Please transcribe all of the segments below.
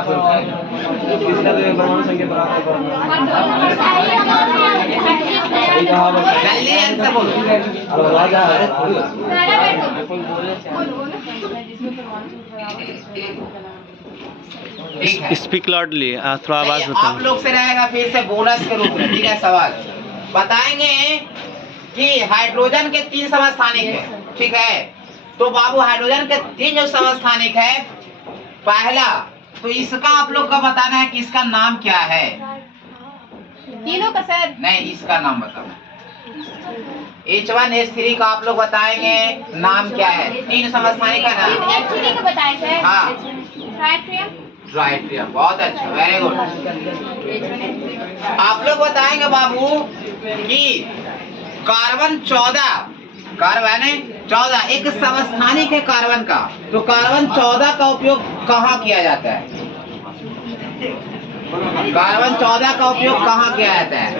परमाणु संख्या जल्दी आंसर बोलो। स्पीक लाउडली, थोड़ा आवाज बताओ। आप लोग से रहेगा फिर से बोनस के रूप में, ठीक है। सवाल बताएंगे कि हाइड्रोजन के 3 समस्थानिक है, ठीक है। तो बाबू हाइड्रोजन के 3 जो समस्थानिक है, पहला तो इसका आप लोग का बताना है कि इसका नाम क्या है। तीनों का सर नहीं, इसका नाम बताओ। H1 H3 का आप लोग बताएंगे नाम क्या है। 3 समस्थानिक का नाम H3 का बताएं सर। हाँ, ट्राइट्रियम। बहुत अच्छा, वेरी गुड। आप लोग बताएंगे बाबू कि कार्बन 14 एक समस्थानिक है कार्बन का, तो कार्बन 14 का उपयोग कहाँ किया जाता है? कार्बन 14 का उपयोग कहाँ किया जाता है?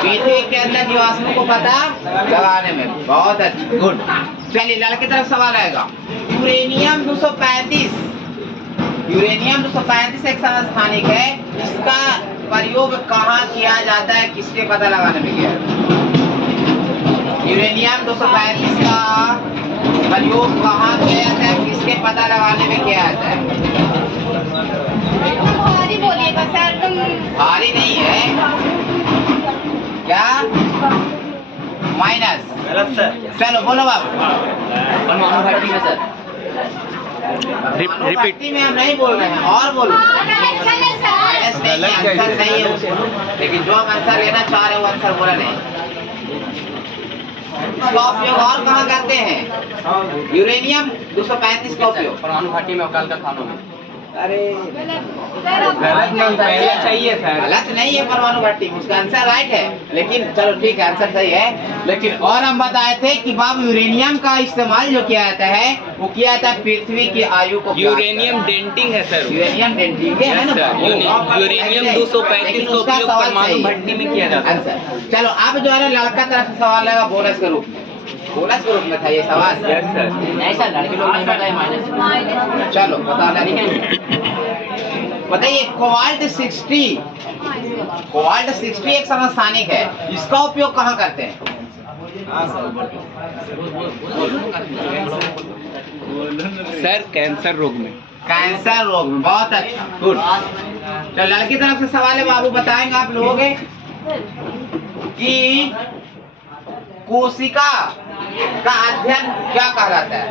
पृथ्वी के अंदर जीवाश्मों को पता लगाने में। बहुत अच्छा, गुड। चलिए लड़के तरफ सवाल आएगा। यूरेनियम 235 एक समस्थानिक है, इसका प्रयोग कहाँ किया जाता है, किसके पता लगाने में किया जाता है? यूरेनियम 235 का प्रयोग कहाँ किया जाता है, किसके पता लगाने में किया जाता है? भारी बोलिएगा सर, तुम भारी नहीं है क्या? माइनस गलत सर। चलो बोलो बाबू। परमाणु भट्टी में सर। रिपीट। भट्टी में हम नहीं बोल रहे हैं, और बोलो। आंसर नहीं है उसको, लेकिन जो हम आंसर लेना चाह रहे हैं वो आंसर बोला नहीं। इसका उपयोग और कहाँ करते हैं? यूरेनियम 235 का उपयोग परमाणु भट्टी में अकाल का खानों में। अरे गलत नहीं, पहले चाहिए था। गलत नहीं है परमाणु भट्टी में, उसका आंसर राइट है। लेकिन चलो ठीक है, आंसर सही है। लेकिन और हम बताए थे कि बाबू यूरेनियम का इस्तेमाल जो किया जाता है वो किया जाता है पृथ्वी की आयु को। यूरेनियम डेंटिंग है सर। यूरेनियम डेंटिंग है ना। यूरेनियम 235 का उपयोग परमाणु भट्टी में किया जाता है। आंसर चलो, अब जो है लड़का तरफ से सवाल आएगा बोनस के रूप में। बोनस के रूप में था ये सवाल। Yes sir. नहीं सर, लड़के लोग नहीं बताए माइनस। चलो बताना बताइए। कोबाल्ट 60 एक समस्थानिक है, इसका उपयोग कहाँ करते हैं? सर कैंसर रोग में। कैंसर रोग में। बहुत अच्छा, गुड। तो लड़की तरफ से सवाल है बाबू, बताएंगे आप लोग कि कोशिका का अध्ययन क्या कहलाता है?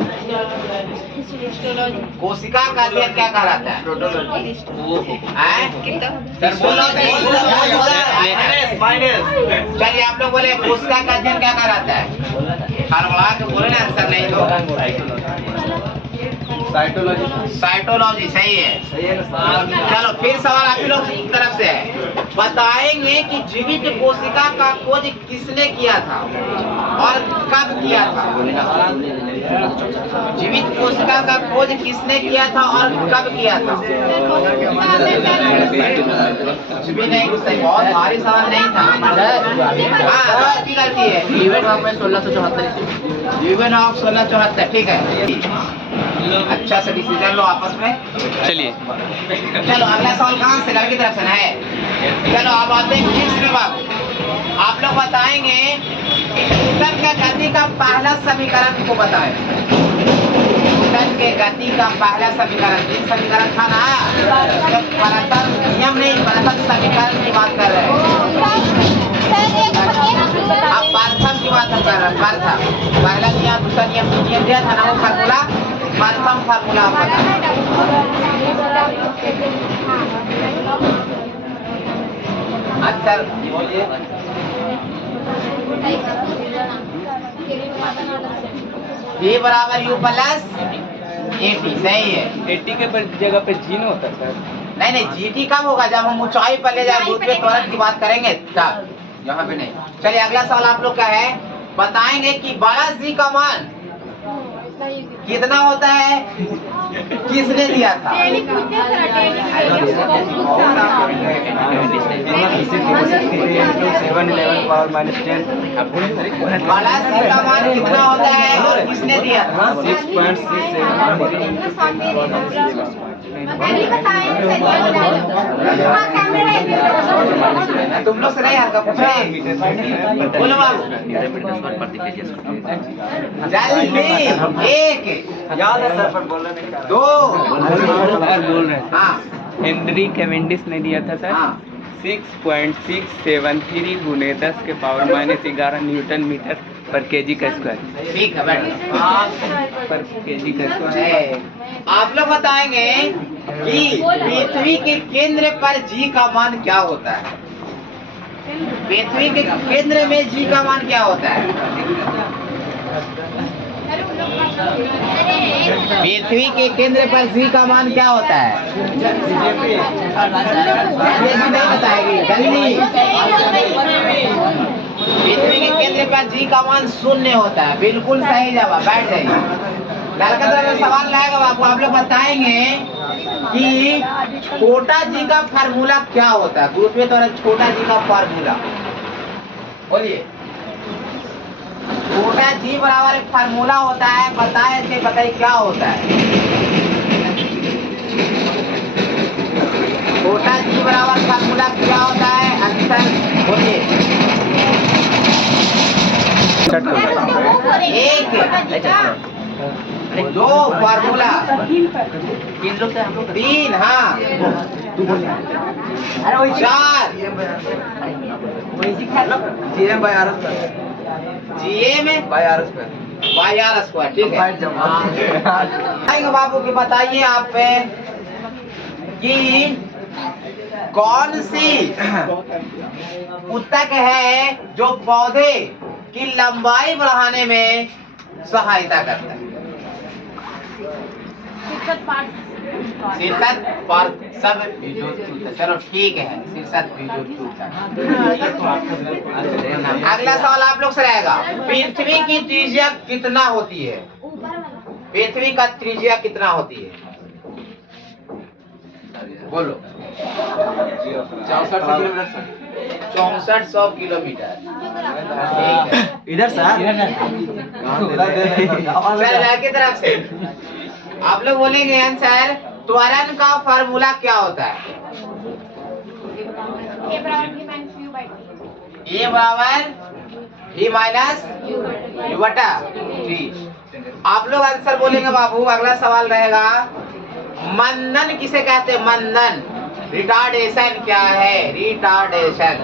कोशिका का अध्ययन क्या कहलाता है? सर बोलो। चलिए आप लोग बोले कोशिका का अध्ययन क्या कहलाता है? हड़बड़ा के बोले ना, आंसर नहीं तो साइटोलॉजी सही है। चलो फिर सवाल आप लोग की तरफ से है। बताएंगे कि जीवित कोशिका का खोज किसने किया था और कब किया था? जीवित कोशिका का खोज किसने किया था और कब किया था? कुछ भी नहीं, कुछ सही। बहुत भारी सवाल नहीं था। हाँ, आपकी गलती है। UN of 1674। ठीक है। अच्छा से डिसीजन लो आपस में। चलिए चलो अगला सवाल कहाँ से? लड़की तरफ से ना है। चलो अब आते हैं फिजिक्स में बाबू। आप लोग बताएंगे कि न्यूटन के गति का पहला समीकरण को बताएं। न्यूटन के गति का पहला समीकरण, 3 समीकरण था ना, परतल नियम नहीं, परतल समीकरण की बात कर रहे हैं। अब प्रथम की बात कर रहे हैं। प्रथम पहला नियम, दूसरा नियम दिया था ना, वो फार्मूला। प्रथम फार्मूला आप बताएं। अच्छा बोलिए। V बराबर U प्लस AT, सही है। 80 के जगह पे जी होता है सर। नहीं, GT कब होगा? जब हम ऊंचाई पर ले जाए गुरुत्वीय त्वरण की बात करेंगे तब, यहाँ पे नहीं। चलिए अगला सवाल आप लोग का है। बताएंगे कि बड़ा G का मान कितना होता है? किसने दिया था? टेली पूछते हैं सर, टेली की वैल्यू बहुत पूछता है। बड़ा सी का मान कितना होता है और किसने दिया था? पहले बताएं सर, ये बताएं। हाँ, कैमरा है। तुम लोग से नहीं हल्का पूछ रहे। बोलो बाबू जल्दी। एक, याद है सर पर बोलने नहीं कर दो, बोल रहे हैं। हाँ हेनरी कैवेंडिश ने दिया था सर हाँ 6.673 गुने 10 के पावर -11 न्यूटन मीटर पर केजी का स्क्वायर। ठीक है बैठो। पर केजी का स्क्वायर। है। आप लोग बताएंगे कि पृथ्वी के केंद्र पर जी का मान क्या होता है? पृथ्वी के केंद्र में जी का मान क्या होता है? पृथ्वी के केंद्र पर जी का मान क्या होता है? ये भी नहीं बताएगी जल्दी। पृथ्वी के केंद्र पर जी का मान 0 होता है। बिल्कुल सही जवाब। बैठ जाइए। लड़का तरह सवाल लाएगा बाबू। आप लोग बताएंगे कि छोटा जी का फार्मूला क्या होता है? दूसरे तरह छोटा जी का फार्मूला बोलिए। छोटा जी बराबर एक फार्मूला होता है। बताइए क्या होता है? छोटा जी बराबर फार्मूला क्या होता है? आंसर बोलिए। एक, दो फार्मूला, 3, हाँ 4, जीए में बाई आर स्क्वायर। ठीक है। आएंगे बाबू की बताइए आप कि कौन सी ऊतक है जो पौधे की लंबाई बढ़ाने में सहायता करता है? शीर्षक पर सब चलो ठीक है। शीर्षक अगला सवाल आप लोग से रहेगा। पृथ्वी की त्रिज्या कितना होती है? पृथ्वी का त्रिज्या कितना होती है? बोलो। 6400 किलोमीटर। इधर सर की तरफ से आप लोग बोलेंगे आंसर। त्वरण का फार्मूला क्या होता है? A बराबर V minus U by T। ए बराबर V माइनस U बटा T। आप लोग आंसर बोलेंगे बाबू। अगला सवाल रहेगा मंदन किसे कहते हैं? मंदन। रिटार्डेशन क्या है? रिटार्डेशन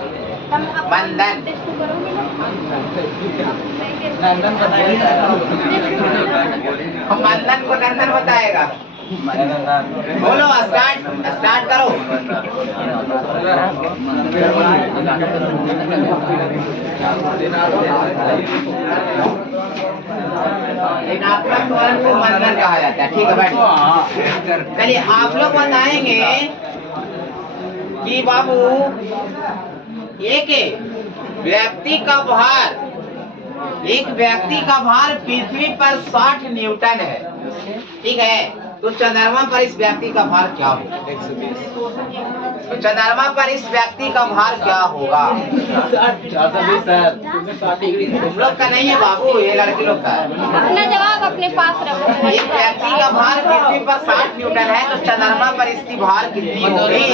मंदन। मंदन को नंदन बताएगा। बोलो स्टार्ट करो। ऋणात्मक त्वरण को मंदन कहा जाता है। ठीक है बैठो। चलिए आप लोग बताएंगे कि बाबू एक व्यक्ति का भार पृथ्वी पर 60 न्यूटन है। ठीक है। तो चंद्रमा पर इस व्यक्ति का भार क्या होगा? 120। तो चंद्रमा पर इस व्यक्ति का भार क्या होगा? 420। तुम लोग का नहीं है बाबू, ये लड़की लोग का है। अपना जवाब अपने पास रखो। एक व्यक्ति का भार पृथ्वी पर 60 न्यूटन है। तो चंद्रमा पर इसकी भार कितनी होगी?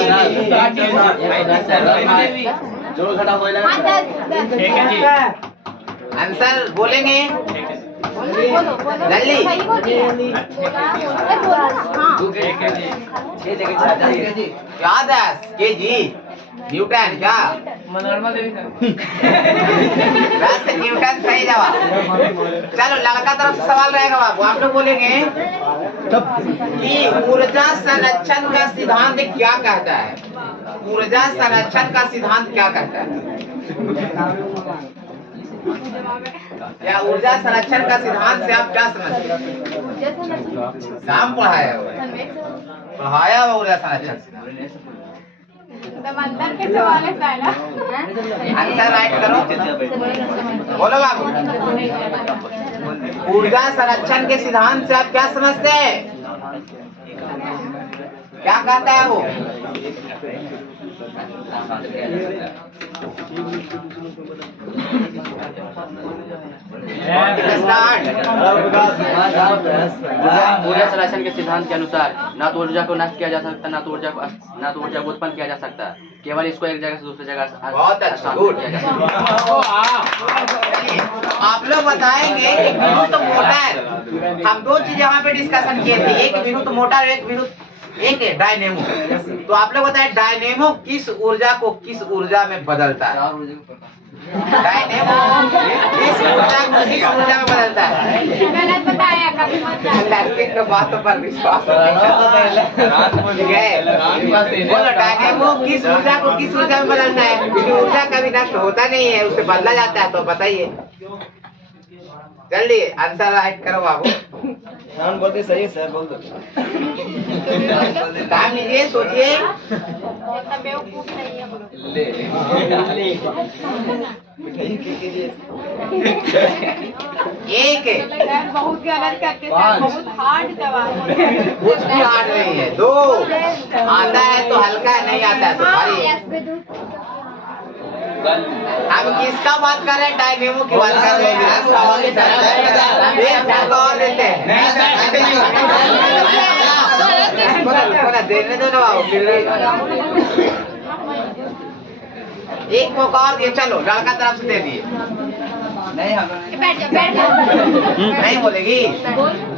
हाँ, 10। आंसर बोलेंगे जल्दी। सही बोलिए। हाँ। क्या 10 केजी न्यूटन? क्या 10 न्यूटन सही जवाब। चलो लड़का तरफ से सवाल रहेगा बाबू। आप लोग बोलेंगे कि ऊर्जा संरक्षण का सिद्धांत क्या कहता है? ऊर्जा संरक्षण का सिद्धांत क्या कहता है? या ऊर्जा संरक्षण का सिद्धांत से आप क्या समझते हैं? नाम पढ़ाया हुआ ऊर्जा संरक्षण सिद्धांत। एकदम अंदर के सवाल है साला आंसर राइट करो। बोलो बाबू, ऊर्जा संरक्षण के सिद्धांत से आप क्या समझते हैं? क्या कहता है वो? ऊर्जा संरक्षण के सिद्धांत के अनुसार ना तो ऊर्जा को नष्ट किया जा सकता, ना तो ऊर्जा को उत्पन्न किया जा सकता, केवल इसको एक जगह से दूसरी जगह बहुत अच्छा, गुड। आप लोग बताएंगे कि विद्युत मोटर, हम दो चीज यहाँ पे डिस्कशन किए थे, एक विद्युत मोटर और एक डायनेमो। तो आप लोग बताएं डायनेमो किस ऊर्जा को किस ऊर्जा में बदलता है? डायनेमो किस ऊर्जा को किस ऊर्जा में बदलता है? गलत बताया कभी मत लड़के के बातों पर विश्वास ठीक है। बोलो डायनेमो किस ऊर्जा को किस ऊर्जा में बदलता है? क्योंकि ऊर्जा कभी नष्ट होता नहीं है, उसे बदला जाता है। तो बताइए जल्दी आंसर राइट करो बाबू। बोलते सही है सर, बोल दो। टाइम लीजिए, सोचिए। इतना बेवकूफ नहीं है हम लोग। एक बहुत गलत करते थे, बहुत हार्ड सवाल है। कुछ भी हार्ड नहीं है। दो आता है तो हल्का है, नहीं आता है तो भारी है। हम किसका बात कर रहे हैं? डायनेमो की बात कर रहे हैं। एक मौका और देते हैं। बोला देने दो ना बाबू, एक मौका और दिए। चलो लड़का तरफ से दे दिए। बैठ जाओ। नहीं बोलेगी?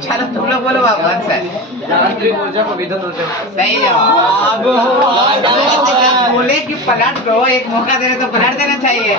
चलो तुम लोग बोलो बाबू आंसर। यांत्रिक ऊर्जा को विद्युत ऊर्जा। सही जवाब। बोले कि पलट दो, एक मौका दे रहे तो पलट देना चाहिए।